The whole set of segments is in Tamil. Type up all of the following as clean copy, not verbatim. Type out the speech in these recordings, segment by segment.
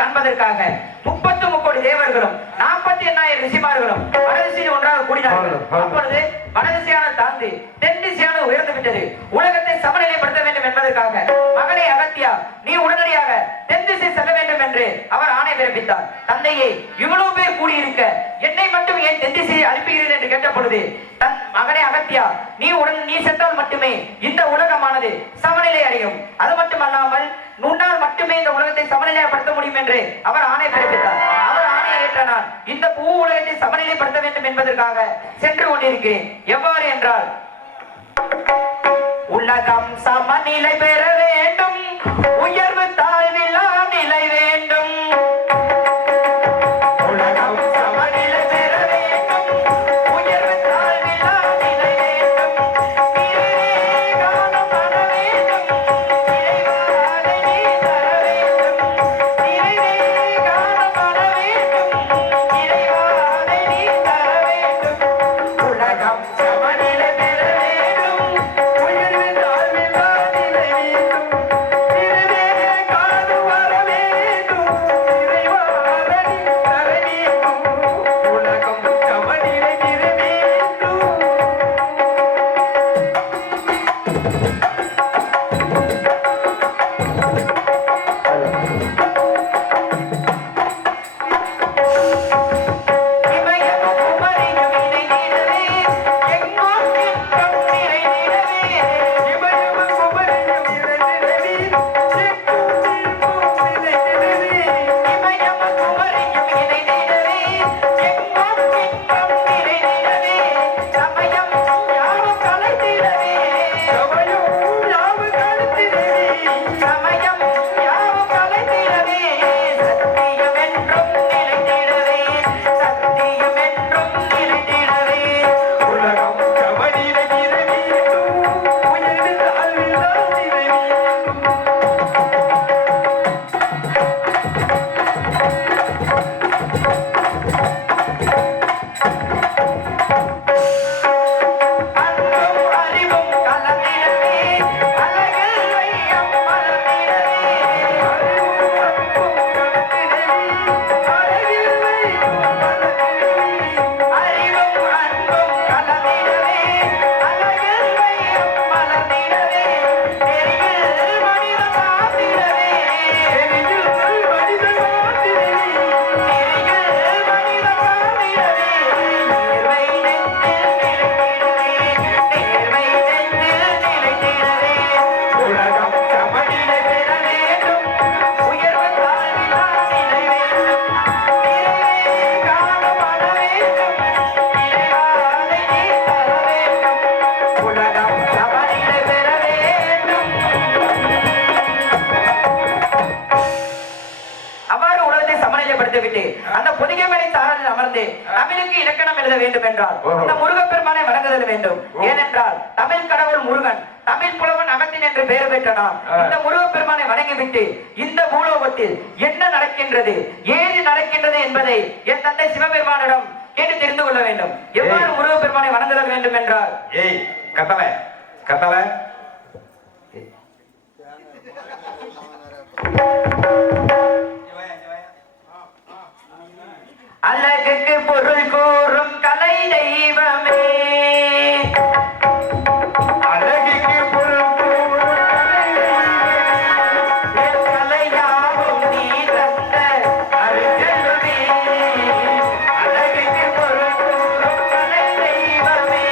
காண்பதற்காக 33 தேவர்களும் 48,000 ரிஷிமார்களும் வடதிசையில் ஒன்றாக கூடினார்கள். அப்பொழுது வடதிசையான தாழ்ந்து தென் திசையான உயர்ந்து விட்டது. உலகத்தை சமநிலைப்படுத்த வேண்டும் என்பதற்காக மகனே அகத்தியா, நீ உடனடியாக தென் திசை செல்ல வேண்டும் என்று அவர் ஆணை பிறப்பித்தார். தந்தையே, இவ்வளவு பேர் கூடியிருக்க என்னை மட்டும் ஏன் தென் திசையை அனுப்புகிறீர்கள் என்று கேட்ட பொழுது, தன் மகனே அகத்தியா, நீ சென்றால் மட்டுமே இந்த உலகமானது சமநிலை அடையும். அது மட்டுமல்லாமல் உன்னால் மட்டுமே இந்த உலகத்தை சமநிலைப்படுத்த முடியும் என்று அவர் ஆணை பிறப்பித்தார். அவர் ஆணையை ஏற்ற நான் இந்த பூ உலகத்தை சமநிலைப்படுத்த வேண்டும் என்பதற்காக சென்று கொண்டிருக்கிறேன். எவ்வாறு என்றால், உலகம் சமநிலை பெற வேண்டும், உயர்வு தாழ்வில்லா நிலை வேண்டும். அந்த பொதிகை மேலை சாரலில் அமர்ந்து தமிழுக்கு இலக்கணம் எழுத வேண்டும் என்றால் அந்த முருகப்பெருமானை வணங்குதல் வேண்டும். ஏனென்றால் தமிழ் கடவுள் முருகன், தமிழ் புலவன் அகத்தின் என்று பெயர் பெற்ற நாம் இந்த முருகப்பெருமானை வணங்கிவிட்டு இந்த பூலோகத்தில் என்ன நடக்கின்றது, ஏது நடக்கின்றது என்பதை என் தந்தை சிவபெருமானிடம் கேட்டு தெரிந்து கொள்ள வேண்டும். எவ்வாறு முருகப்பெருமானை வணங்குதல் வேண்டும் என்றால், கத்தலை அழகுக்கு பொருள் கூறும் கலை தெய்வமே, அழகுக்கு பொருள் கூறும் கலையாகும் நீ தந்த அருகே, அழகுக்கு பொருள் கூறும் கலை தெய்வமே.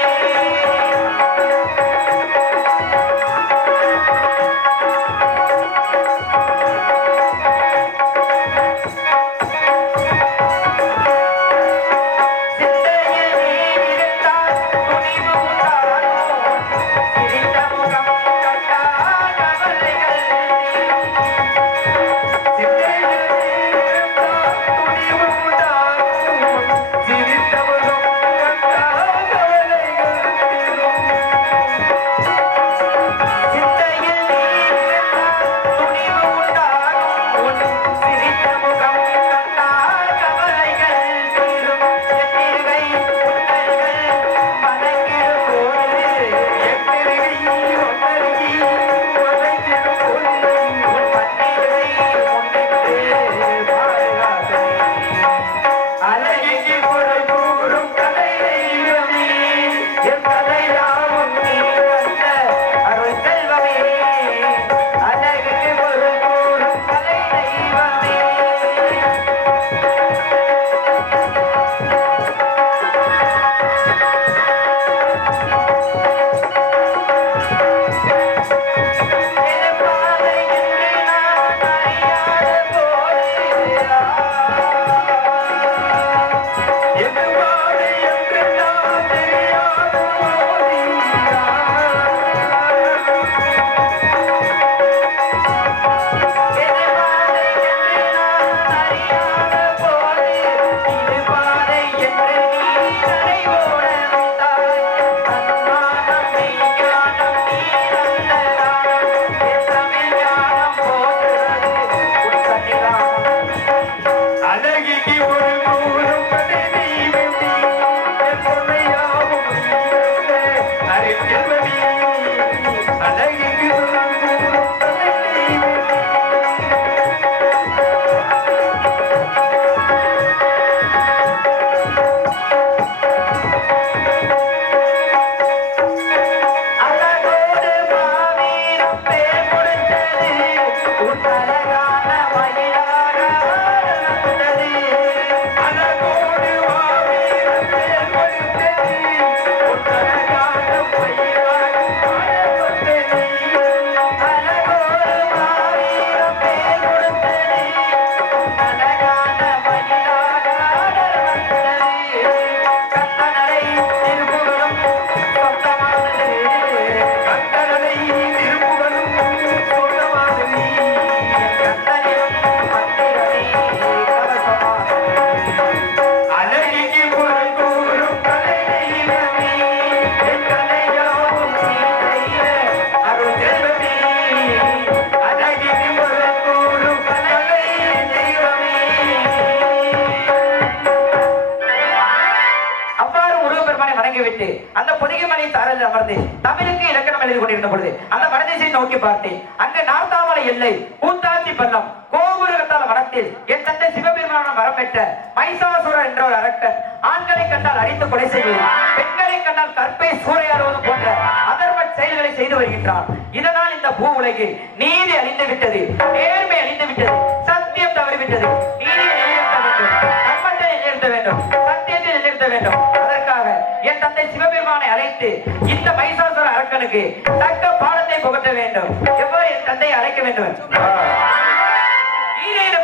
அந்த பொதிகை மலை சாரல் அமர்ந்து தமிழுக்கு இலக்கணம் எழுதி கொண்டிருந்த பொழுது அந்த வடதிசை நோக்கி பார்த்தேன். அங்கு நார்த்தாமலை எல்லை கூத்தாச்சி பள்ளம் கோபுரத்தால் வனத்தில் என் தந்தை சிவபெருமான வரம் பெற்ற மைசாசுரர் என்ற ஒரு அரக்கன் ஆண்களை கண்டால் அடித்து கொலை செய்வது, பெண்களை கண்டால் கற்பை சூறையாடுவது போன்ற அதர்ம செயல்களை செய்து வருகின்றான். இதனால் இந்த பூ உலகில் நீதி அழிந்து விட்டது, நேர்மை அழிந்து விட்டது, சத்தியம் தவறிவிட்டது. நீதியை நிலைநிறுத்த வேண்டும், தர்மத்தை நிலைநிறுத்த வேண்டும், சத்தியத்தை நிலைநிறுத்த வேண்டும். அதற்காக என் தந்தை சிவபெருமானை அழைத்து இந்த மைசாசுர அரக்கனுக்கு தக்க பாடத்தை புகட்ட வேண்டும். எவ்வாறு என் தந்தையை அழைக்க வேண்டும்?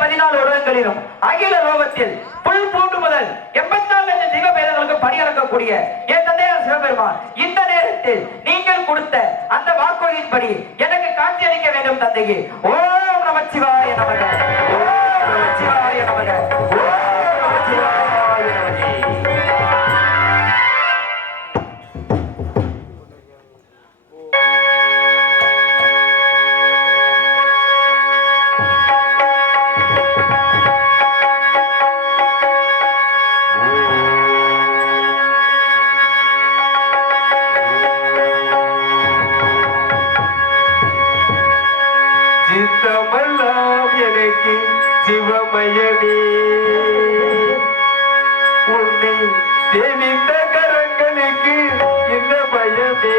14 வருடங்களிலும் அகில லோகத்தில் புல் பூண்டு முதல் 84 லட்சம் ஜீவ பேதங்களுக்கு பணியாற்றக்கூடிய என் தந்தையார் சிவபெருமான் இந்த நேரத்தில் நீங்கள் கொடுத்த அந்த வாக்குறுதியின்படி எனக்கு காட்சி அளிக்க வேண்டும் தந்தையே. ஓம் நமச்சிவாய நமக, ஓம் நமச்சிவாய நமக, ஓம் நமச்சிவாய நமக. சிவமயமே உன்னை தேவித்த கரங்களுக்கு இந்த பயமே,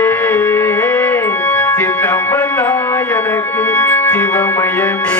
சித்தமல்லா எனக்கு சிவமயமே.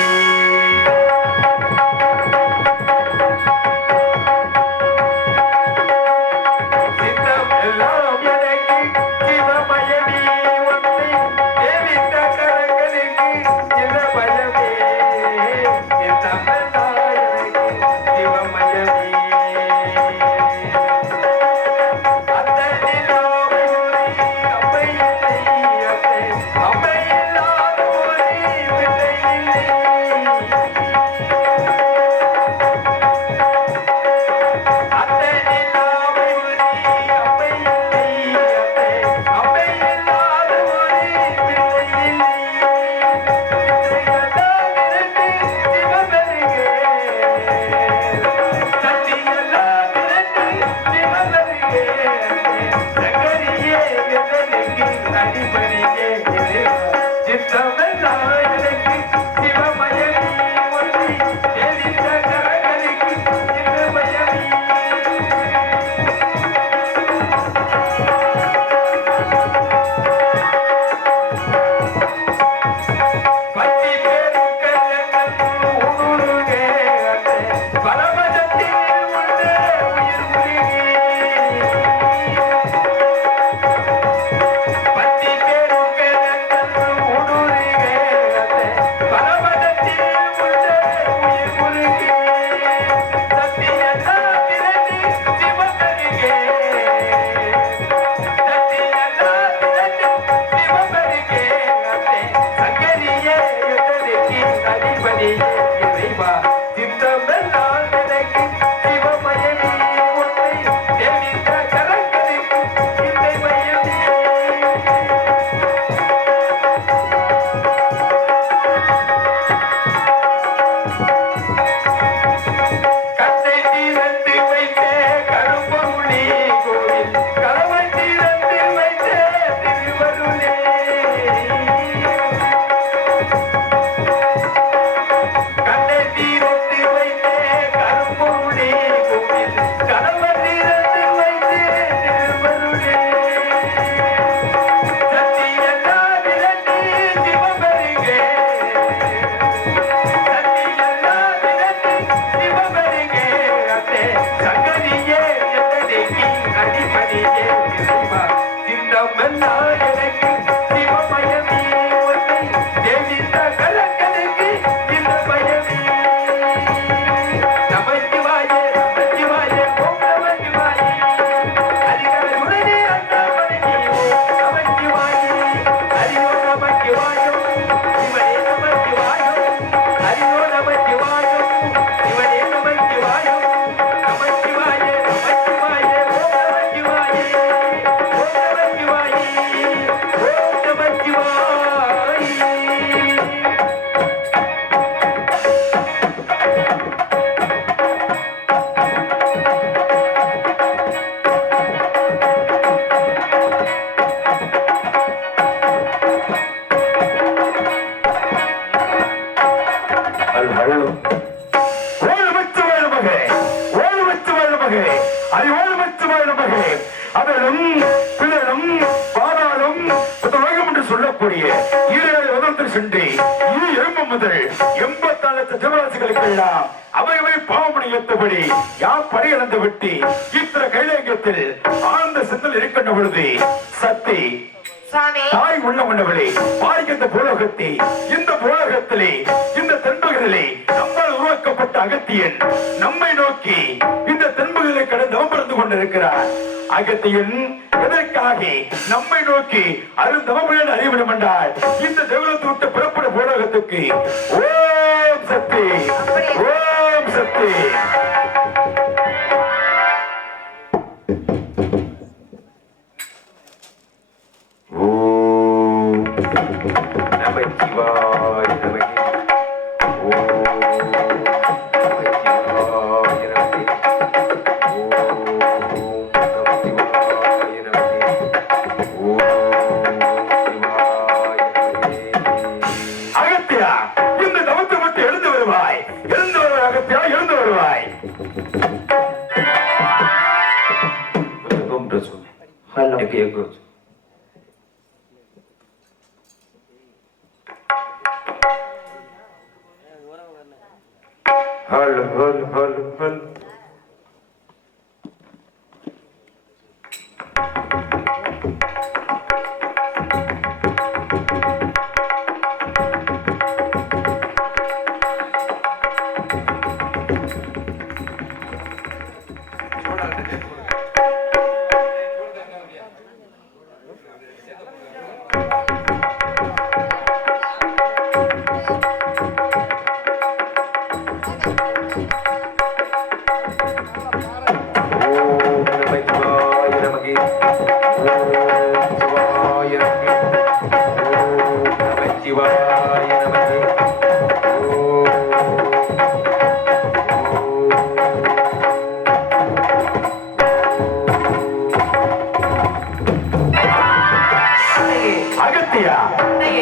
அறிவோடு மச்சமாய் நமக்கு அதனும் பிறனும் பாதாளும் உலகம் என்று சொல்லக்கூடிய ஈரேழு உதவத்தில் சென்று இது எறும்பு முதல் 84 லட்சம் ஜீவராசிகளுக்கெல்லாம் அவைவை பாவமணி ஏற்றபடி யாம் படையிழந்து விட்டு இத்தனை கைலேங்கத்தில் ஆழ்ந்த சிந்தல் இருக்கின்ற பொழுது சக்தி தாய் உள்ள கொண்டவளே பாய்கின்ற பூலோகத்தை இந்த பூலோகத்திலே இந்த தென்பகுதியிலே நம்மால் உருவாக்கப்பட்ட அகத்தியன் நம்மை நோக்கி இந்த தென்பகுதியை கடந்து அமர்ந்து கொண்டிருக்கிறார். அகத்தியன் எதற்காக நம்மை நோக்கி அருந்தவமுடன் அறிவிடும் என்றால் இந்த தேவலத்தை விட்டு புறப்படும் பூலோகத்துக்கு ஓம் சக்தி ஓம் சக்தி.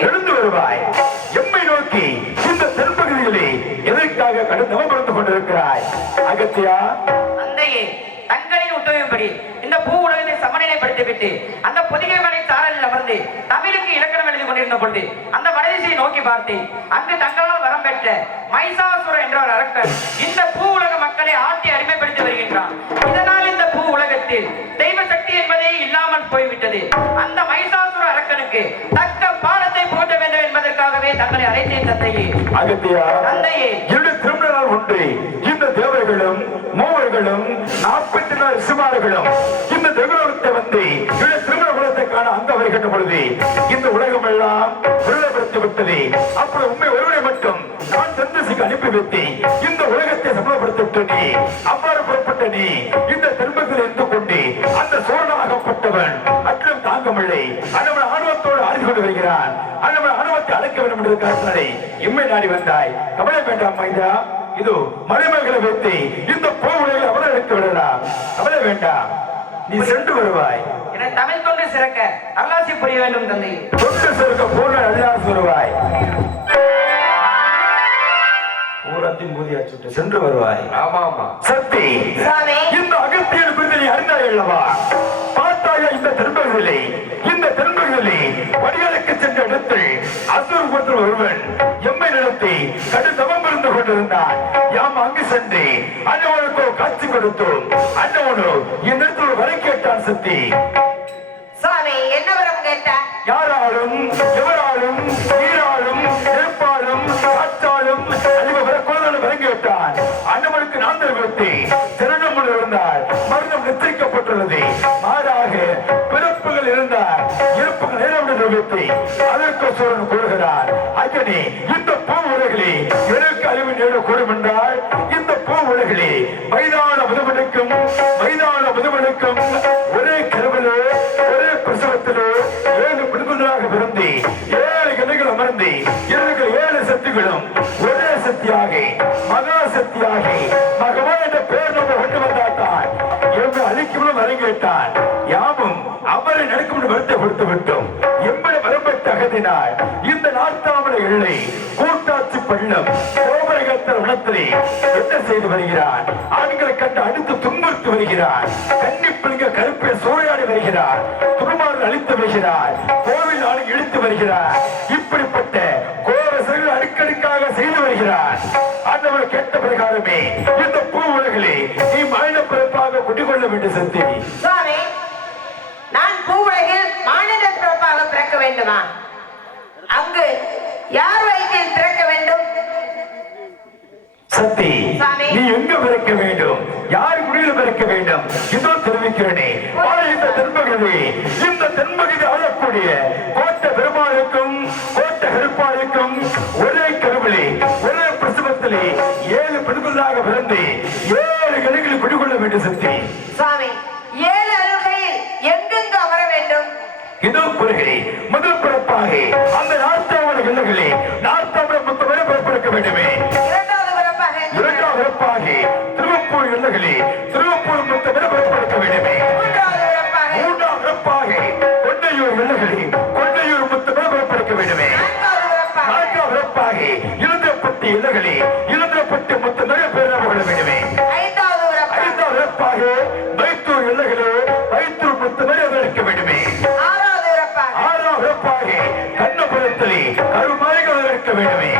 எழுந்து வருவாய். எம்மை நோக்கி இந்த தென்பகுதியிலே எதற்காக கடந்து கொண்டிருக்கிறாய் அகத்தியா? தந்தையே, தங்களின் உத்தரவின்படி இந்த பூ உலகத்தை சமநிலைப்படுத்திவிட்டு அந்த பொதிகை மலை சாரலில் அமர்ந்து தமிழுக்கு இலக்கணம் எழுதி கொண்டிருந்த பொழுது அந்த வடதிசையை நோக்கி பார்த்தேன். அங்கு தங்களால் வரம் பெற்ற மைசாசுரன் என்ற ஒரு அரக்கன் இந்த பூ உலக மக்களை ஆட்டி அடிமைப்படுத்தி வருகின்றான். இதனால் இந்த பூ உலகத்தில் தெய்வ சக்தி என்பதே இல்லாமல் போய்விட்டது. அந்த மைசாசுர அரக்கனுக்கு தக்க பாடத்தை போட்ட வேண்டும் என்பதற்காகவே தங்களை அழைத்தேன் தந்தையே. அகத்தியா, தந்தையே, இரு திருமணம் ஒன்று இந்த தேவர்களும் மூவர்களும் 44 ரிஷிமார்களும் இந்த தேவலோகத்தை வந்து இரு திருமண குலத்தை காண அங்க வருகின்ற பொழுது இந்த உலகம் எல்லாம் உள்ளப்படுத்தி விட்டது. அப்புறம் உண்மை ஒருவரை மட்டும் நான் சந்தசிக்கு அனுப்பி வைத்தேன். இந்த உலகத்தை சமப்படுத்த நீ அவ்வாறு புறப்பட்ட நீ இந்த தென்பத்தில் இருந்து கொண்டு அந்த சோழனாகப்பட்டவன் அற்றம் தாங்கமில்லை அண்ணவன் ஆணவத்தோடு அறிந்து கொண்டு வருகிறான். அண்ணவன் ஆணவத்தை அழைக்க வேண்டும் என்று காரணத்தை எம்மை நாடி வந்தாய். கவலை வேண்டாம் மைந்தா, இது மலைமகளை வைத்து இந்த போர்களை அவரை எடுத்து விடலாம். கவலை வேண்டாம், நீ சென்று வருவாய். என தமிழ் கொண்டு சிறக்க அருளாசி புரிய வேண்டும் தந்தை. தொண்டு சிறக்க போன அல்லாசி வருவாய். ஊரத்தின் பூதியாச்சு சென்று வருவாய். ஆமா ஆமா சக்தி, இந்த அகத்தியன் குறித்து நீ அறிந்தாய் அல்லவா? பார்த்தாயா இந்த தென்பகுதியிலே வடிகளுக்கு சென்ற இடத்தில் அசுர் போன்ற ஒருவன் எம்மை நிலத்தை கடுதவம் இருந்து கொண்டிருந்தான். யாம் அங்கு சென்று அண்ணவனுக்கு காட்சி கொடுத்தோம். அண்ணவனோ என்னிடத்தில் வரை கேட்டான். சக்தி, சாமி என்ன வரம் கேட்டார்? யாராலும் எவராலும் நீராலும் நெருப்பாலும் காற்றாலும் வழங்கிவிட்டான். அண்ணவனுக்கு நான் தெரிவித்தேன். திறனமுள் இருந்தால் மரணம் நிச்சயிக்கப்பட்டுள்ளது. மாறாக பிறப்புகள் இருந்தால் இருப்புகள் நேரம் தெரிவித்தேன். அதற்கு சூழன் கூறுகிறார், ஐயனே, இந்த பூ உலகிலே எனக்கு அறிவு நேடு கூடும் என்றால் இந்த பூ உலகிலே மைதான முதுமனுக்கும் ஒரே கருவிலோ ஒரே பிரசவத்திலோ 7 பெண்களாக பிறந்து 7 கிளைகள் அமர்ந்து 7 சக்திகளும் ஒரே சக்தியாக மகா சக்தியாக மகவான் என்ற பேர் நம்ம கொண்டு வந்தாத்தான் இவங்க அழிக்கும் வழங்கிவிட்டான். யாமும் அவரை நடக்கும் வருத்தை கொடுத்து விட்டோம். எம்பட வரம்பட்ட அகதினால் இந்த நாட்டாமலை எல்லை கூட்டாட்சி பள்ளம் கோபரகத்தில் காலத்திலே என்ன செய்து வருகிறார்? ஆண்களை கண்டு அடுத்து துன்புறுத்தி வருகிறார். கன்னிப்பிள்ளைங்க கருப்பை சூறையாடி வருகிறார். துருமாறு அழித்து வருகிறார். கோவில் ஆளை இழுத்து வருகிறார். இப்படிப்பட்ட கோர செயல்கள் அடுக்கடுக்காக செய்து வருகிறார். ஆண்டவர் கேட்ட பிரகாரமே இந்த பூ உலகிலே நீ மனித பிறப்பாக குடிகொள்ள வேண்டும் சக்தி. சுவாமி, நான் பூவுலகில் மானிட பிறப்பாக பிறக்க வேண்டுமா? அங்கு யார் வயிற்றில் பிறக்க வேண்டும்? சக்தி, சாமி. நீ எங்க பிறக்க வேண்டும்? யார் குடியில் பிறக்க வேண்டும்? இதோ தெரிவிக்கிறேனே. இந்த தென்பகுதி, இந்த தென்பகுதி ஆளக்கூடிய கோட்ட பெருமாளுக்கும் கோட்ட கருப்பாளுக்கும் ஒரே கருவிலே ஒரே பிரசவத்திலே 7 பெண்களாக பிறந்து 7 கணிகளில் குடிகொள்ள வேண்டும் சக்தி. சுவாமி, 7 அருகையில் எங்கெங்கு அமர வேண்டும்? இதோ குறைகளே முதல் பிறப்பாக அந்த நாட்டாவது இல்லங்களே நாட்டாவது முத்தமே பிறப்பிருக்க வேண்டுமே. இரண்டாவது பிறப்பாக இரண்டாவது பிறப்பாக திருவப்பூர் இல்லங்களே திருவப்பூர் முத்தமே பிறப்பிருக்க வேண்டுமே. மூன்றாவது பிறப்பாக மூன்றாவது பிறப்பாக கொண்டையூர் இல்லங்களே கொண்டையூர் முத்தமே பிறப்பிருக்க வேண்டுமே. நான்காவது பிறப்பாக நான்காவது பிறப்பாக இருந்தப்பட்டி இல்லங்களே இருந்தப்பட்டி முத்தமே பேரப்பட வேண்டுமே. ஐந்தாவது பிறப்பாக ஐந்தாவது பிறப்பாக வைத்தூர் இல்லங்களே வைத்தூர் முத்தமே இருக்க வேண்டுமே. ஆறாவது பிறப்பாக ஆறாவது பிறப்பாக கண்ணபுரத்திலே கருமாய்கள் இருக்க வேண்டுமே.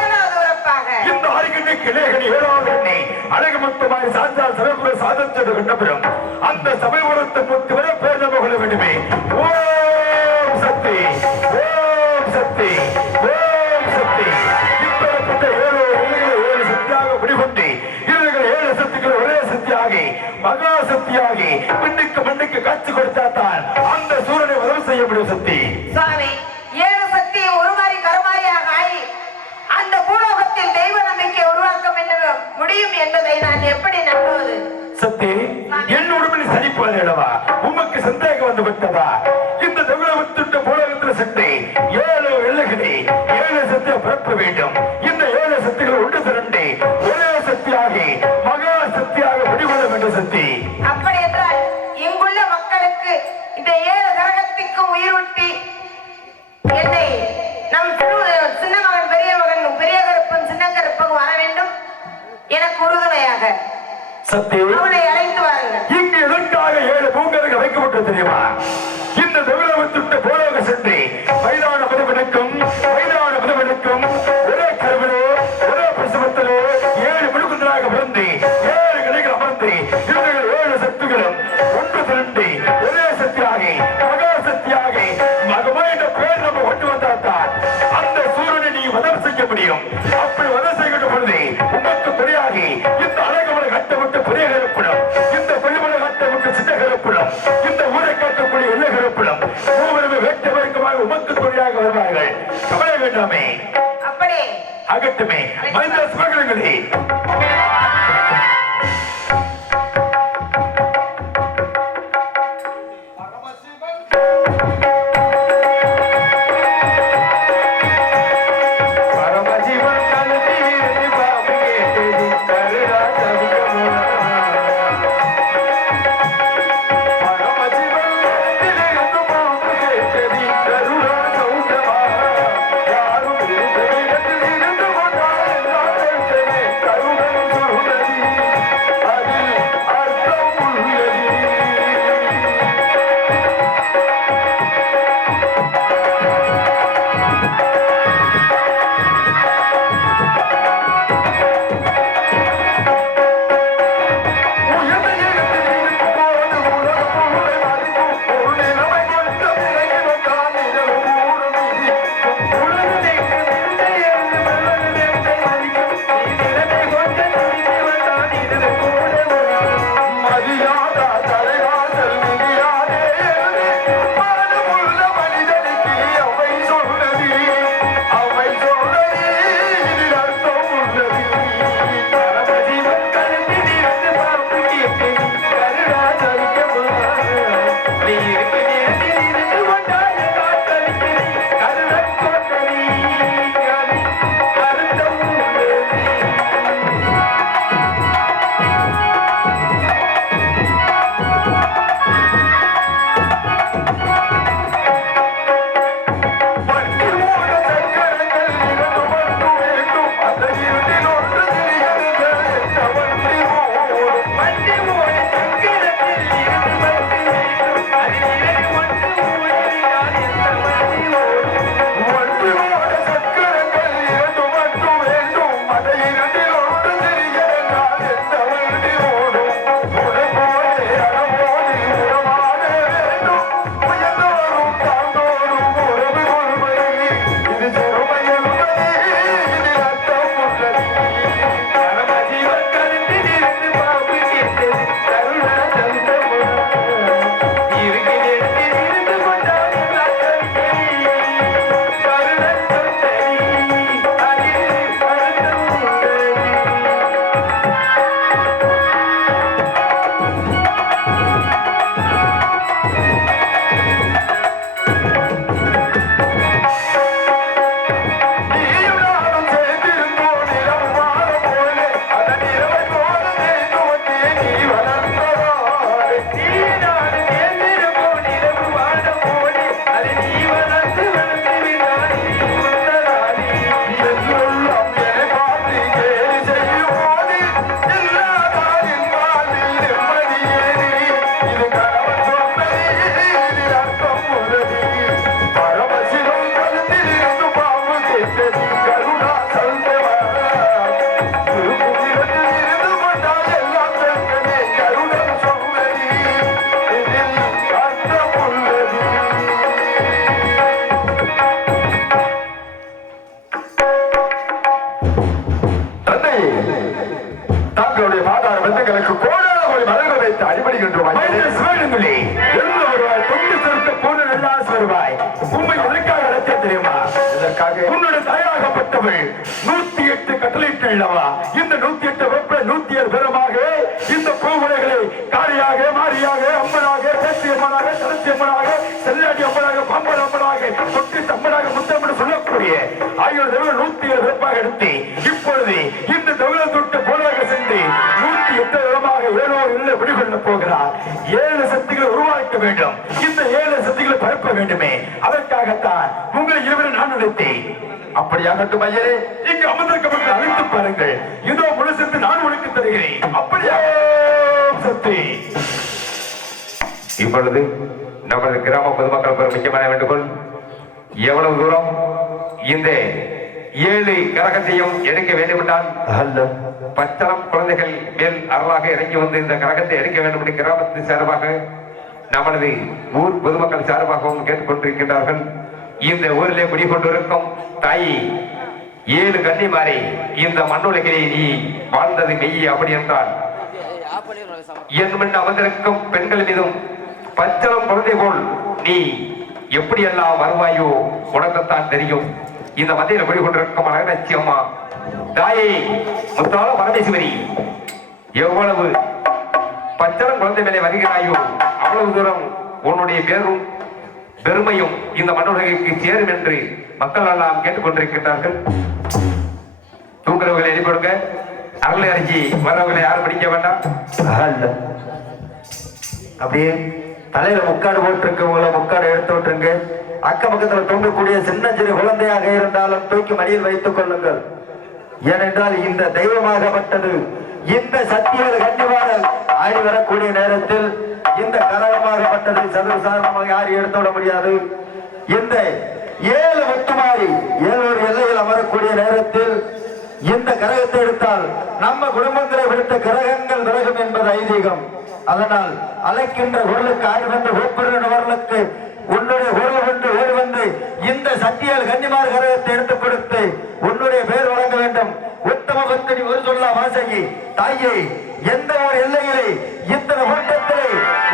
ஏழாவது பிறப்பாக இந்த ஆறுகண்ணை கிளைகணி 7வது எண்ணை அழகு மொத்தமாய் சார்ந்தால் சபைபுர சாதத்தோடு கண்டபுரம் அந்த சபைபுரத்தை முத்து வர பேர் நம்ம கொள்ள வேண்டுமே. ஓம் சக்தி, ஓம் சக்தி, ஓம் சக்தி. இப்பேற்பட்ட 7 சக்தியாக முடிகொண்டு இவர்கள் 7 சக்திகள் ஒரே சக்தியாகி மகா சக்தியாகி பெண்ணுக்கு மண்ணுக்கு காட்சி கொடுத்தாத்தான் அந்த சூரனை வதம் செய்ய முடியும் சக்தி. சுவாமி, 7 சக்தி ஒருமாறி கருமாறியாக ஆகி அந்த பூலோகத்தில் தெய்வ நம்பிக்கை உருவாக்க முடியும் என்பதை நான் எப்படி நம்புவது? சக்தி, என் உடம்பில் சரிப்பாது அல்லவா? உமக்கு சந்தேகம் வந்து விட்டதா? இந்த தமிழகத்தின் பூலகத்தில் சக்தி 7 வெள்ளைகளே 7 சக்தியை பிறப்ப வேண்டும். இந்த 7 சக்திகள் ஒன்று திரண்டு ஒரே சக்தியாகி மகா சக்தியாக முடிகொள்ள வேண்டும் சக்தி. அப்படி என்றால் இங்குள்ள மக்களுக்கு இந்த 7 கிரகத்திற்கும் உயிரூட்டி என்னை நம் சின்ன மகன் பெரிய மகன் பெரிய கருப்பன் சின்ன கருப்பன் வர வேண்டும் எனக்கு உறுதுணையாக சக்தி, அவனை அழைத்து வாருங்கள். இங்கு எதற்காக 7 பூங்கர்கள் வைக்கப்பட்டது தெரியுமா? இந்த தமிழகத்தின் பூலோக சென்று வயதான மதுவனுக்கும் வயதான மதுவனுக்கும் ஒரே கருவிலே ஒரே பிரசவத்திலே 7 விழுக்குந்தலாக பிறந்து 7 கிளைகள் அமர்ந்து இவர்கள் 7 சக்திகளும் ஒன்று திரண்டு ஒரே சக்தியாகி மகா சக்தியாகி மகமா என்ற பேர் நம்ம கொண்டு வந்தால்தான் அந்த சூரியனை நீ வதம் செய்ய முடியும். அப்படி வதம் செய்கின்ற பொழுது உமக்கு துணையாகி இந்த அழகமலை கட்டப்பட்டு பெரிய கருப்பிடம் இந்த கொள்ளிமலை கட்டப்பட்டு சின்ன கருப்பிடம் இந்த ஊரை காட்டக்கூடிய வெள்ள கருப்பிடம் மூவருமே வேட்ட வர்க்கமாக உமக்கு துணையாக வருவார்கள். கவலை வேண்டாமே, அப்படி அகட்டுமே மனித சுமங்களே. திட்டங்களுக்கு கோடான கோடி மலர்கள் வைத்து அடிபடுகின்றோம் சிவகங்களே எழுந்து வருவாய் தொண்டு செலுத்த போன நல்லாசு வருவாய் உண்மை எதற்காக நடத்த தெரியுமா இதற்காக உன்னுடைய தயாராகப்பட்டவள் 108 கட்டளையிட்டு அல்லவா இந்த 108 வெப்ப 107 பேரமாக இந்த பூவுலைகளை காளியாக மாரியாக அம்மனாக பேசி அம்மனாக சரத்தி அம்மனாக செல்லாடி அம்மனாக பாம்பன் அம்மனாக தொட்டி அம்மனாக முத்தம்மன் சொல்லக்கூடிய ஆகியோர் 107 வெப்பாக எடுத்து இப்பொழுது இந்த தவிர தொட்டு போலாக சென்று 108 விதமாக 7 இல்லை விடுகொள்ள போகிறார் 7 சக்திகளை உருவாக்க வேண்டும் இந்த 7 சக்திகளை பரப்ப வேண்டுமே அதற்காகத்தான் உங்களை இருவரும் நான் நினைத்தேன் அப்படியாகட்டும் ஐயரே இங்கு அமர்ந்திருக்கப்பட்டு அழைத்து பாருங்கள் இதோ முழுசத்து நான் உனக்கு தருகிறேன் அப்படியாக சக்தி இப்பொழுது நமது கிராம பொதுமக்கள் ஒரு முக்கியமான வேண்டுகோள் எவ்வளவு தூரம் இந்த 7 கரகத்தையும் எடுக்க வேண்டுமென்றால் பச்சளம் குழந்தைகள் மேல் அருளாக இறங்கி வந்து இந்த கரகத்தை எடுக்க வேண்டும் என்று கிராமத்தின் சார்பாக நமது ஊர் பொதுமக்கள் சார்பாகவும் கேட்டுக்கொண்டிருக்கின்றார்கள் இந்த ஊரிலே குடிகொண்டிருக்கும் தாயி 7 கன்னிமாரை இந்த மண்ணுலகிலே நீ வாழ்ந்தது மெய் அப்படி என்றால் என் முன் அமர்ந்திருக்கும் பெண்கள் மீதும் பச்சளம் குழந்தை போல் நீ எப்படியெல்லாம் வருவாயோ உனக்குத்தான் தெரியும் இந்த மத்தியில் குடிகொண்டிருக்கும் அழகச்சி அம்மா தாயே முத்தாள பரமேஸ்வரி எவ்வளவு பச்சளம் குழந்தை மேலே வருகிறாயோ அவ்வளவு தூரம் உன்னுடைய பேரும் பெருமையும் இந்த மண்ணுலகிற்கு சேரும் என்று மக்கள் எல்லாம் கேட்டுக்கொண்டிருக்கின்றார்கள் தூங்குறவர்களை எழுப்பிடுங்க அருளை அரிசி வர்றவர்களை யாரும் பிடிக்க வேண்டாம் அப்படியே தலையில முக்காடு போட்டிருக்கவங்கள முக்காடு எடுத்து விட்டுருங்க அக்க பக்கத்துல தூங்கக்கூடிய சின்ன சிறு குழந்தையாக இருந்தாலும் தூக்கி மடியில் வைத்துக் கொள்ளுங்கள் ஏனென்றால் இந்த தெய்வமாகப்பட்டது இந்த சக்திகள் கண்டிப்பாக ஆடி வரக்கூடிய நேரத்தில் இந்த கரகமாகப்பட்டது சதுரசாரணமாக யாரும் எடுத்து விட முடியாது இந்த 7 முத்துமாரி 7 எல்லையில் அமரக்கூடிய நேரத்தில் இந்த கரகத்தை எடுத்தால் நம்ம குடும்பங்களை விடுத்த கிரகங்கள் விலகும் என்பது ஐதீகம் அதனால் அழைக்கின்ற குரலுக்கு ஆடி வந்து ஒப்புறவர்களுக்கு உன்னுடைய குரல் வந்து ஓடி வந்து இந்த சக்தியால் கன்னிமார் கரகத்தை எடுத்துக் கொடுத்து உன்னுடைய பெயர் வழங்க வேண்டும் உத்தம பக்தனி ஒரு சொல்லா வாசகி தாயை எந்த ஒரு எல்லையிலே இத்தனை கூட்டத்திலே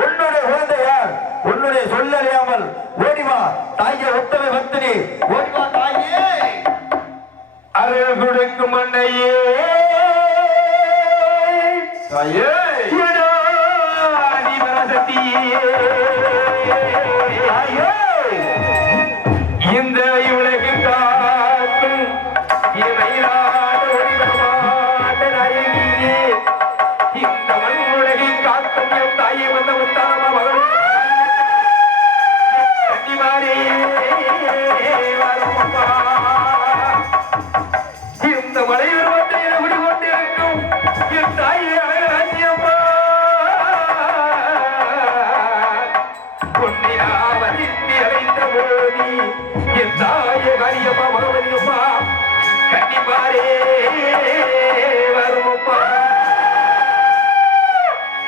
உன்னுடைய குழந்தை யார் உன்னுடைய சொல்லறியாமல் ஓடிவா தாயை உத்தம பக்தனி ஓடிவா தாயே அருள் கொடுக்கும் அன்னையே தாயே இந்த உலகு காக்கும் இந்த மண் உலகை காக்கும் என் தாயை வந்த உத்தாரமா மகள் கன்னிமாரே வரப்பா இந்த மலையில் வந்து விடுகொண்டிருக்கும் என் தாயை அழகாச்சியம்மா என் தாய காரியம்மா மறுபடியும்மா கண்டிப்பாரே வருமப்பா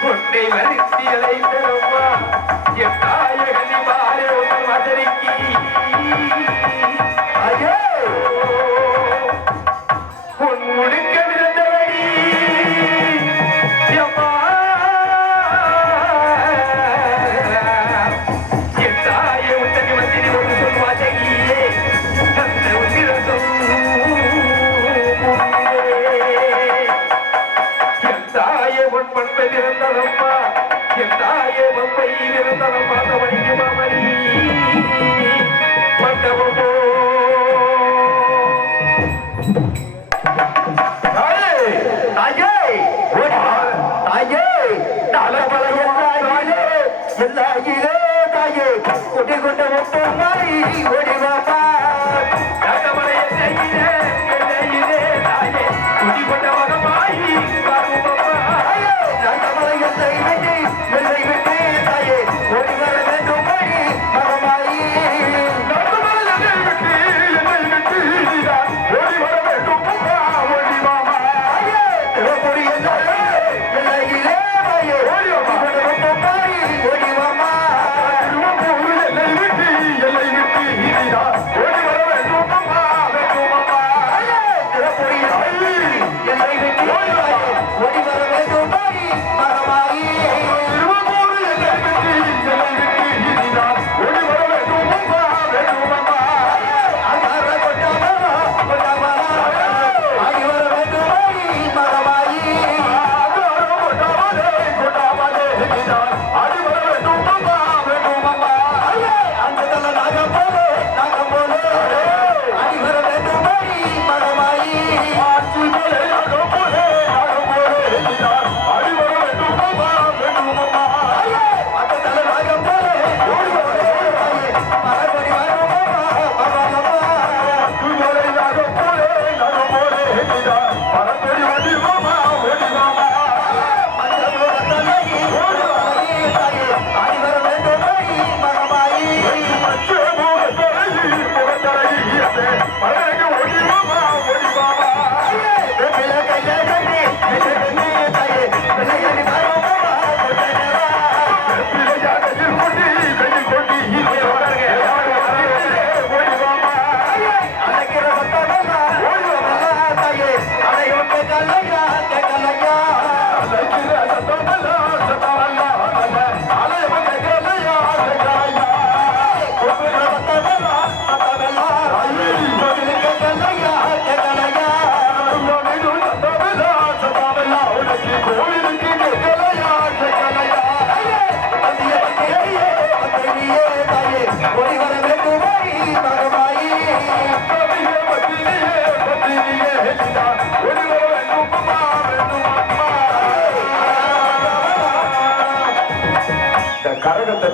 உன்னை வருத்தி அழைத்தனம்மா என் தாய கண்டிப்பாரே உங்கள் மதுரைக்கு ஐயோ உன் முடுக்க விழுந்தவடி அம்மா இருந்ததம்மா என் தாயே மம்பை இருந்ததம்மா தவணிக்கு மாமணி மண்டபமோ தாயே தாயே தாயே நலபல எல்லாயிலே தாயே கொடி கொண்ட ஒப்பம் மாறி ஓடிவாப்பா நலபல எல்லையிலே தாயே கொடி கொண்ட மகமாயி எல்லை விட்டு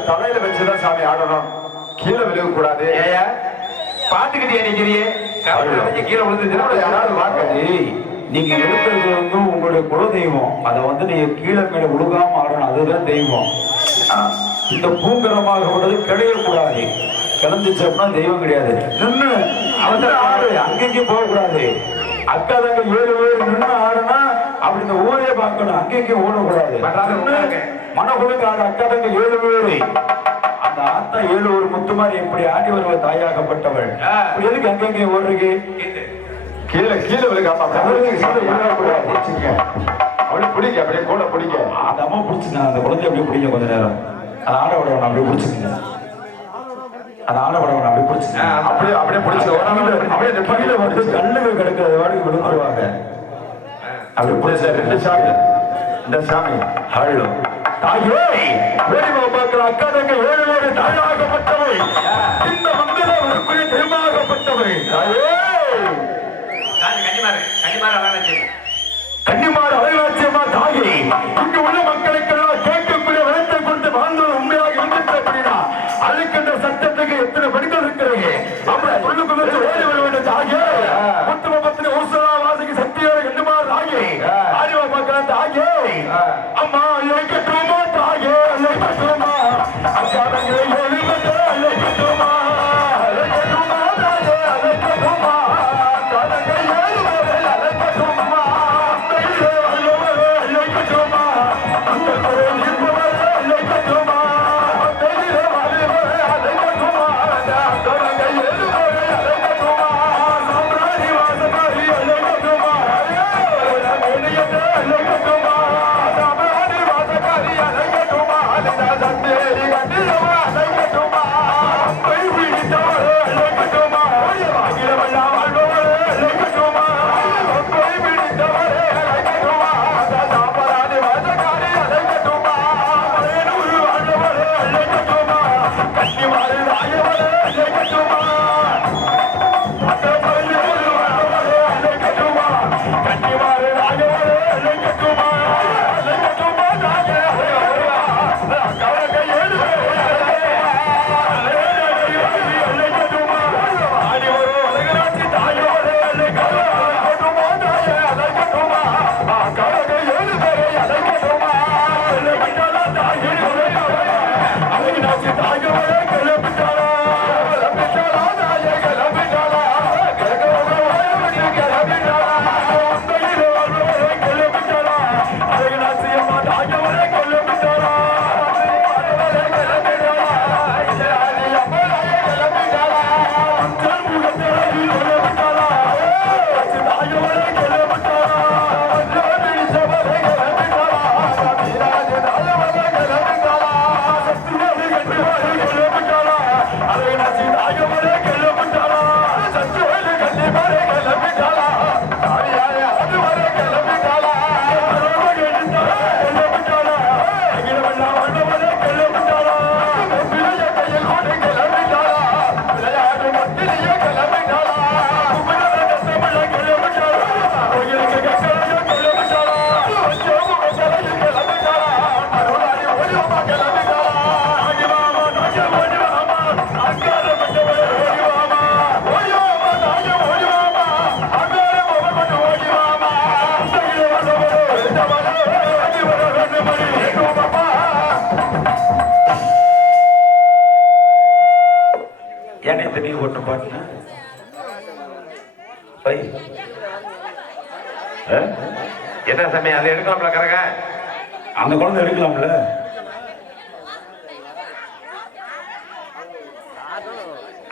தலையில வச்சுதான் சாமி ஆடணும், கீழே விழுக கூடாது. ஏயா பாத்துக்கிட்டே நிக்கிறியே, கீழே விழுந்துச்சுன்னா யாராவது வாங்க. நீங்க எடுக்கிறது உங்களுடைய குலதெய்வம், அதை நீங்க கீழே மேல விழுகாம ஆடணும், அதுதான் தெய்வம். இந்த பூங்கரமாகப்பட்டது கிடையக்கூடாது, கிளம்பிச்சு அப்படின்னா தெய்வம் கிடையாது. நின்று அவசர ஆடு, அங்கேயும் போகக்கூடாது. அக்கா தங்க 7 பேர் நின்று ஆடுனா அப்படி இந்த ஊரே பார்க்கணும், அங்கேயும் ஓடக்கூடாது. மனக்குழுக்கு ஆடு அக்கா தங்க 7 பேரு. அந்த ஆத்தா 7 ஒரு முத்து மாதிரி எப்படி ஆடி வருவ தாயாகப்பட்டவள், எதுக்கு அங்கேயும் ஓடுறீங்க? கீழே கீழே விழுகாம அப்படியே பிடிக்க, அப்படியே கூட பிடிக்க. அந்த அம்மா பிடிச்சுங்க, அந்த குழந்தை அப்படியே பிடிக்க கொஞ்ச நேரம். அந்த ஆட விடவன் அப்படியே பிடிச்சிங்க, அந்த ஆட விடவன் அப்படியே பிடிச்சிங்க, அப்படியே அப்படியே பிடிச்சு அப்படியே கீழே வந்து கல்லுங்க கிடக்குறது வாடி விழுந்துருவாங்க. அப்படி பிடிச்ச 2 சாமி, இந்த சாமி ஹலோ தாயே வேடிமா பார்க்கிற அக்கா தங்க 7 பேரு தாயாகப்பட்டவை, இந்த மந்திர ஒரு தெய்வமாகப்பட்டவை. தாயே கன்னிமார் அழகாட்சியம்மா தாயே, இங்கு உள்ள மக்களுக்கெல்லாம் கேட்கக்கூடிய விளத்தை கொண்டு வாழ்ந்தது உண்மையாக இருந்துச்சு அப்படின்னா அதுக்கு சட்டத்துக்கு எத்தனை பெண்கள் இருக்கிறீங்க அப்படி சொல்லு குதிச்சு ஓடி வர வேண்டும். தாயே முத்தும பத்திரி ஊசலா வாசிக்கு சக்தியோட கன்னிமார் தாயே, ஆடிவா பார்க்கிற தாயே, அம்மா இழைக்கட்டுமா தாயே, இழைக்கட்டுமா அக்கா தங்களை எழுபது இழைக்கட்டுமா, இழைக்கட்டுமா தாயே, இழைக்கட்டுமா அக்கா தங்களை 7 பேரை இழைக்கட்டுமா, இழைக்கட்டுமா அந்த குறை நிற்பவரை இழைக்கட்டுமா, தெளிவே வாழ்வரை இழைக்கட்டுமா, அக்கா தங்களை 7 பேரை இழைக்கட்டுமா, சாம்ராஜி வாசகாரி இழைக்கட்டுமா, இழைக்கட்டுமா சாம்ராஜி வாசகாரி இழைக்கட்டுமா, சந்தேரி கண்டிரவா இழைக்கட்டுமா, அம்பை பிடித்தவரை இழைக்கட்டுமா, அகிலவெல்லாம் வாழ்பவரை இழைக்கட்டுமா, அம்பை பிடித்தவரை இழைக்கட்டுமா, சாம்ராஜி வாசகாரி இழைக்கட்டுமா, மலையனூர் வாழ்பவரை இழைக்கட்டுமா, கன்னிமாரி ராயவரை இழைக்கட்டுமா, கன்னிமாரி ராயவரை இழைக்கட்டுமா, இழைக்கட்டுமா தாயே, கவலை 7 பேரை இழைக்கட்டுமா, ஆடி வரும் அழகராட்சி தாயோரை இழைக்கட்டுமா, தாயே இழைக்கட்டுமா, கவலை 7 பேரை இழைக்கட்டுமா, இழைக்கிட்டாளா தாயே, அழகராட்சி தாயோரை கிளப்பிட்டாளா, கிளப்பிட்டாளா தாயே, கிளப்பிட்டாளா, கிளப்பிட்டாளா, உண்மையிலே வாழ்பவரை கிளப்பிட்டாளா, அழகராட்சி அம்மா தாயோரை கிளப்பிட்டாளா, கிளப்பிட்டாளா, இளையாதி அம்மனாயை கிளப்பிட்டாளா, அஞ்சல் முகத்திலே கிளப்பிட்டாளா, தாயோரை கிளப்பிட்டாளா, அஞ்சல் பிடிச்சவரை கிளப்பிட்டாளா, வீராஜ தாயவரை கிளப்பிட்டாளா, சத்தியவரை கண்டிவரை கிளப்பிட்டாளா, அழகராட்சி தாயோரை கிளப்பிட்டாளா, சச்சுவரை கண்டிவரை கிளப்பிட்டாளா, தாயாரை அதுவரை கிளப்பிட்டாளா, கிளப்பிட்டாளா, அகிலவெல்லாம் வாழ்பவரை கிளப்பிட்டாளா, பிள்ளைய கையில் கொண்டு கிளப்பிட்டாளா, விளையாட்டு மத்திலேயே கிளப்பிட்டாளா, குமரனை கஷ்டப்பட கிளப்பிட்டாளா, கோயிலுக்கு கக்கரையும் கிளப்பிட்டாளா, வச்சோமுகத்தலையும் கிளப்பிட்டாளா, அருளாடி ஓடிவாமா கிளப்பிட்டாளா, ஆடிவாமா நாய ஓடிவாமா, அங்காரப்பட்டவரை ஓடிவாமா, ஓடிவாமா நாய ஓடிவாமா, அங்காரம் கொண்டு ஓடிவாமா, அந்தையிலே வந்தவரோ எடுத்தவரோ ஓடி வர வேண்டுமணி வேண்டுமாப்பா. ஏன் இந்த நீ ஓட்டு பாட்டுனா பை என்ன சாமி அதை எடுக்கலாம்ல கரக? அந்த குழந்தை எடுக்கலாம்ல?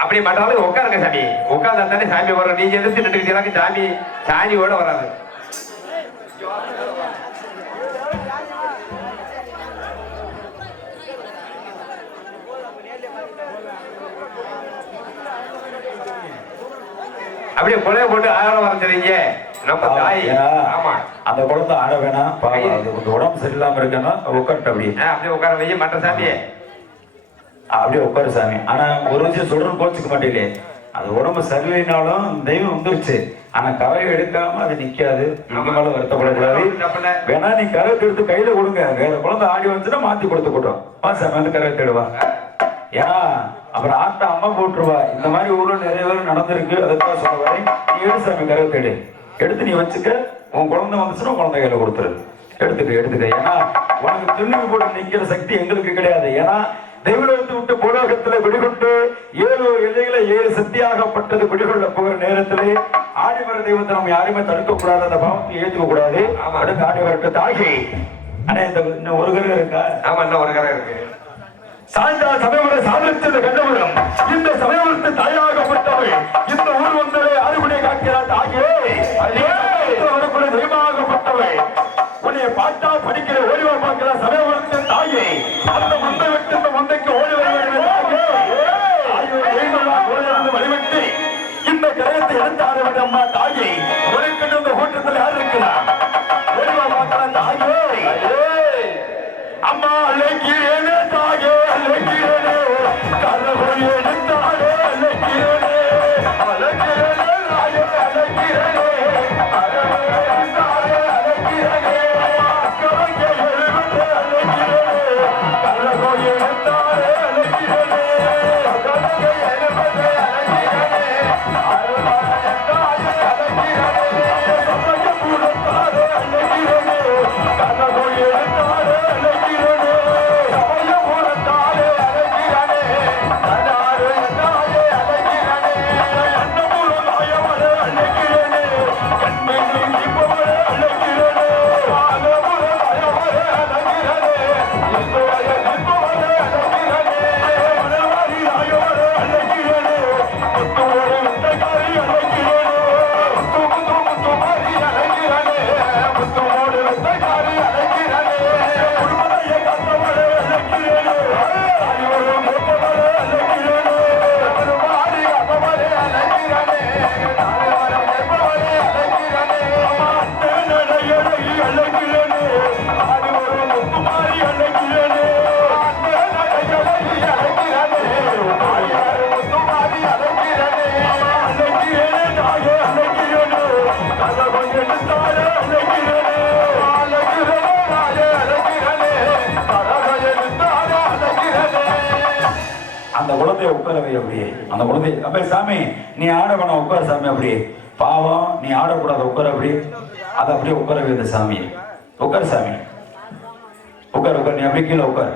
அப்படி பண்றாலும் உட்காருங்க சாமி, உட்கார்ந்தா தானே சாமி வரும். நீங்க எதிர்த்து நின்றுக்கிட்டீங்க சாமி சாமியோட வராது. அப்படியே கொலைய போட்டு ஆயிரம் வரைஞ்சிருங்க நம்ம தாய். ஆமா அந்த குழந்தை ஆட வேணாம், பாவம் அது கொஞ்சம் உடம்பு சரியில்லாம இருக்குன்னா உட்காந்துட்டு அப்படியே உட்கார வைய மற்ற சாமியே அப்படியே உட்காரு சாமி. ஆனா ஒரு விஷயம் சொல்றேன்னு கோச்சுக்க மாட்டேங்களே, அது உடம்பு சரியில்லைனாலும் தெய்வம் வந்துருச்சு, ஆனா கரை எடுக்காம அது நிக்காது. நம்ம மேல வருத்தப்படக்கூடாது. தப்புல. வேணா நீ கரை எடுத்து கையில கொடுங்க. வேற குழந்தை ஆடி வந்துச்சுன்னா மாத்தி கொடுத்துக்கிட்டோம். சாமி வந்து கரை தேடுவா. ஏன்னா அப்புறம் ஆட்டை அம்மா போட்டுருவா. இந்த மாதிரி ஊர்ல நிறைய பேர் நடந்திருக்கு. அதுக்காக சொல்ல வரேன். நீ எடு சாமி கரை தேடு. எடுத்து நீ வச்சுக்க. உன் குழந்தை வந்துச்சுன்னா குழந்தை கையில கொடுத்துரு. எடுத்துக்க. ஏன்னா உனக்கு திருநீர் போட்டு நிக்கிற சக்தி எங்களுக்கு கிடையாது. ஏன்னா தெய்வத்தை விட்டு பூலோகத்துல விடுகொண்டு 7 எல்லைகளை 7 சக்தியாகப்பட்டது விடுகொள்ள போகிற நேரத்திலே ஆடிவர தெய்வத்தை நம்ம யாருமே தடுக்க கூடாது. அந்த பாவத்தை ஏத்துக்க கூடாது. அடுத்து ஆடிவரட்டு தாகி ஆனா இந்த ஒரு கரை இருக்கா? ஆமா, இன்னும் ஒரு கரை இருக்கு. சாய்ந்தா சமயபுர சாதனத்தில் கண்டபுரம் இந்த சமயபுரத்து தாயாகப்பட்டவள் இந்த ஊர் வந்ததை ஆறுபடியை காக்கிறார். தாயே வரக்கூடிய தெய்வமாகப்பட்டவள் உன்னை பாட்டா படிக்கிற ஓடிவா பார்க்கிற சமயபுரத்து தாயே அந்த மந்தை விட்டு இந்த மந்தைக்கு ஓடி வர வழிவிட்டு இந்த கிரகத்தை எடுத்து ஆட வேண்டும். அம்மா தாயே உனக்கு இந்த கூட்டத்தில் யார் இருக்கிறார்? ஓடிவா பார்க்கிற தாயே அம்மா அழைக்கிறேனே தாயே அழைக்கிறேனே கரவழி எடுத்தாலே அழைக்கிறேனே அழைக்கிறேனே தாயே அழைக்கிறேனே கரவழி எடுத்தாலே அழைக்கிறேனே கரங்கே எழுபத்தே அழைக்கிறேனே கரவழி எடுத்தாலே அழைக்கிறேனே கரங்கே எழுபத்தே அழைக்கிறேனே அருளாலே தாயே அழைக்கிறேனே சமய பூரத்தாலே அழைக்கிறேனே கரவழி எடுத்தாலே அந்த குழந்தைய உட்காரவை அப்படியே அந்த குழந்தை அப்ப சாமி நீ ஆட வேணாம் உட்கார சாமி அப்படியே பாவம் நீ ஆடக்கூடாது உட்கார அப்படி அதை அப்படியே உட்காரவே இந்த சாமி உட்கார் சாமி உட்கார் நீ அப்படியே கீழே உட்கார்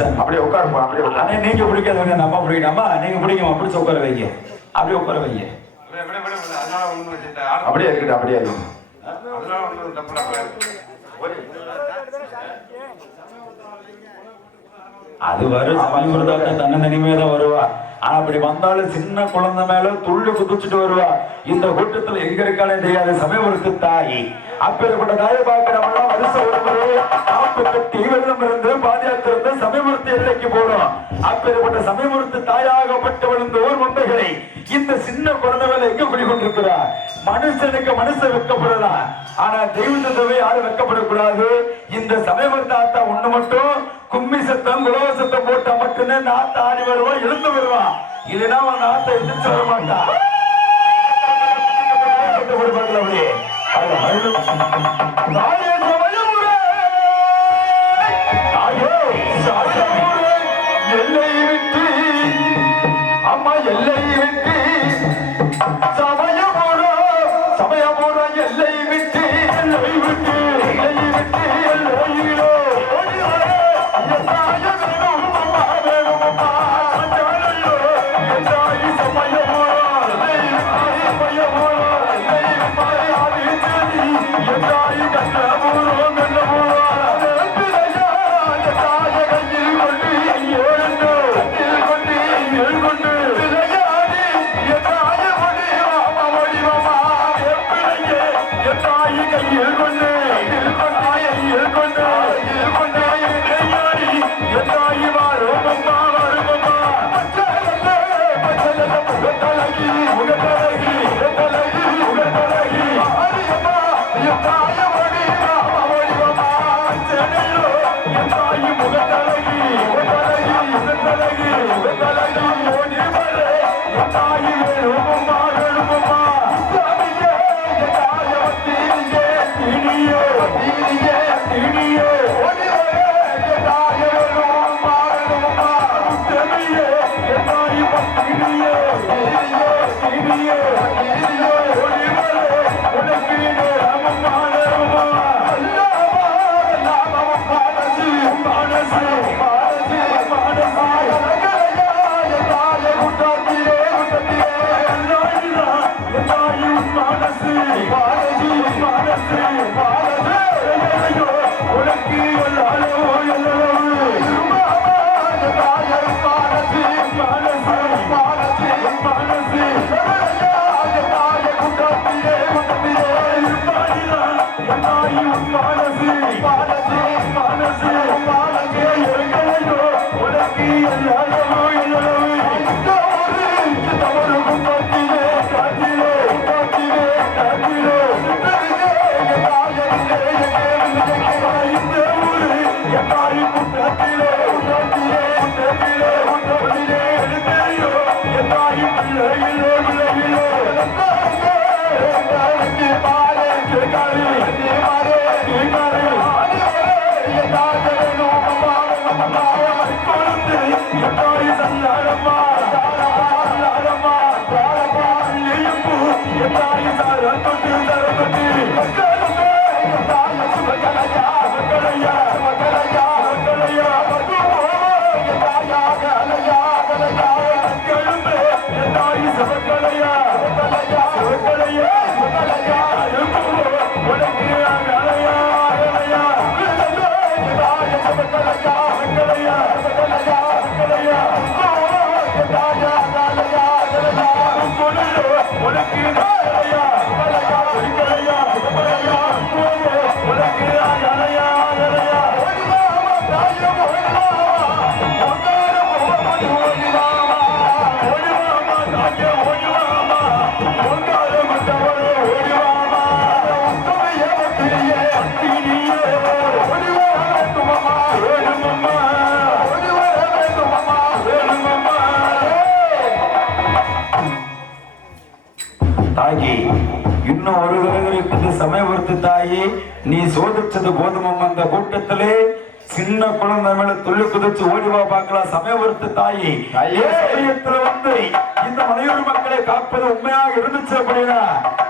சாமி அப்படியே உட்காருமா அப்படியே ஆனா நீங்க பிடிக்காதவங்க அந்த அம்மா பிடிக்கணுமா நீங்க பிடிக்குமா பிடிச்சு உட்கார வைங்க அப்படியே உட்கார வைங்க அப்படியே இருக்கட்டும் அப்படியே இருக்கும் அது வரும் சமயபுரத்தாக்க தன்னந்தனிமையா தான் வருவா. ஆனா அப்படி வந்தாலும் சின்ன குழந்தை மேல துள்ளி குதிச்சுட்டு வருவா. இந்த கூட்டத்துல எங்க இருக்கானே தெரியாது சமயபுரத்து தாய். அப்பேற்பட்ட தாயை பார்க்க நம்ம வருஷம் ஒரு முறை காப்பு கட்டி வெள்ளம் இருந்து பாதியாத்திர இருந்து சமயபுரத்து எல்லைக்கு போறோம். அப்பேற்பட்ட சமயபுரத்து தாயாகப்பட்டவள் இந்த ஊர் மந்தைகளை இந்த சின்ன குழந்தை மேல எங்க குடிக்கொண்டிருக்கிறா? மனுஷனுக்கு மனுஷன் வைக்கப்படலாம். ஆனா தெய்வத்தை யாரும் வைக்கப்படக்கூடாது. இந்த சமயபுரத்து ஆத்தா ஒண்ணு மட்டும் கும்மி சத்தம் குலவ சத்தம் போட்டா மட்டும்தான் இந்த ஆத்தா ஆடி வருவான் எழுந்து வருவான். இல்லைன்னா அவன் ஆத்தா எதிர்த்து வர மாட்டான். எல்லை விட்டு அம்மா எல்லை விட்டு சமயபுரம் எல்லை விட்டு சமயபுரம் இன்னும் ஒரு தடவை இருக்குது சமயபுரத்து தாயி, நீ சோதிச்சது கோதுமம் அந்த கூட்டத்திலே சின்ன குழந்தை மேல துள்ளி குதிச்சு ஓடிவா பார்க்கலாம். சமயபுரத்து தாயி சமயத்துல வந்து இந்த மலையூர் மக்களை காப்பது உண்மையாக இருந்துச்சு அப்படின்னா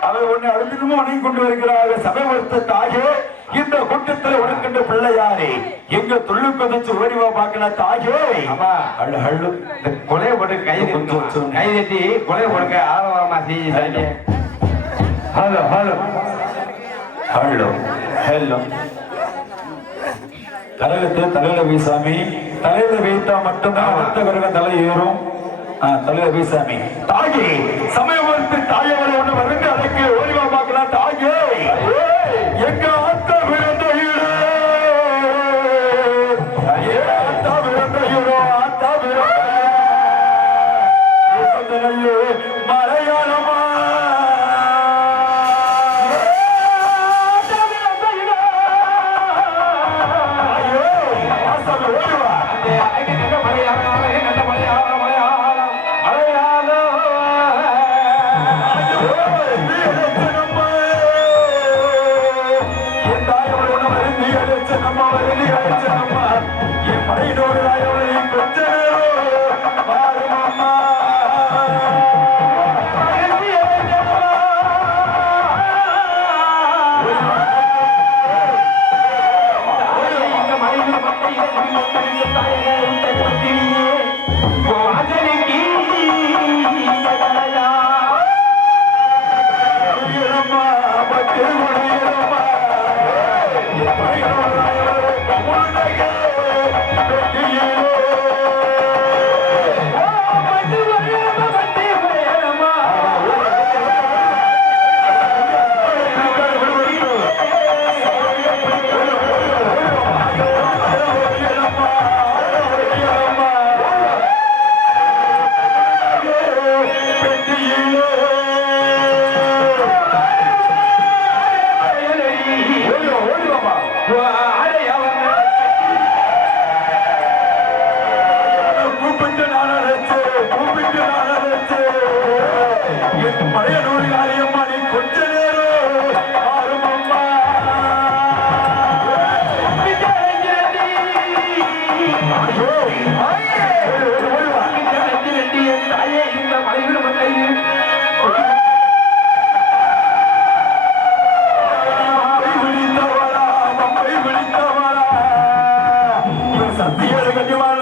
அவை உன்னை அழுதிலும் வணங்கி கொண்டு வருகிறார்கள். சமயபுரத்து தாயே, இந்த கூட்டத்தில் உனக்கின்ற பிள்ளையாரே எங்க துள்ளி குதிச்சு ஓடிவா பார்க்கலாம் தாயே. கொலையை போட்டு கை தட்டி கொலையை போடுங்க ஆரவாரமா செய்ய. ஹலோ ஹலோ ஹலோ ஹலோ கரகத்தை தலையில வீசாமி, தலையில வைத்தா மட்டும்தான் அடுத்த கரகம் தலை ஏறும். தலையில வீசாமி தாயே, சமயபுரத்து தாயவரை ஒண்ணு வருங்க அதுக்கு ஓடிவா பார்க்கலாம் தாயே. எங்க ஆத்தா விழுந்த ஈடு, ஆத்தா விழுந்த ஈடோ, ஆத்தா விழுந்த மலையாளமா சத்திய கண்ணியமான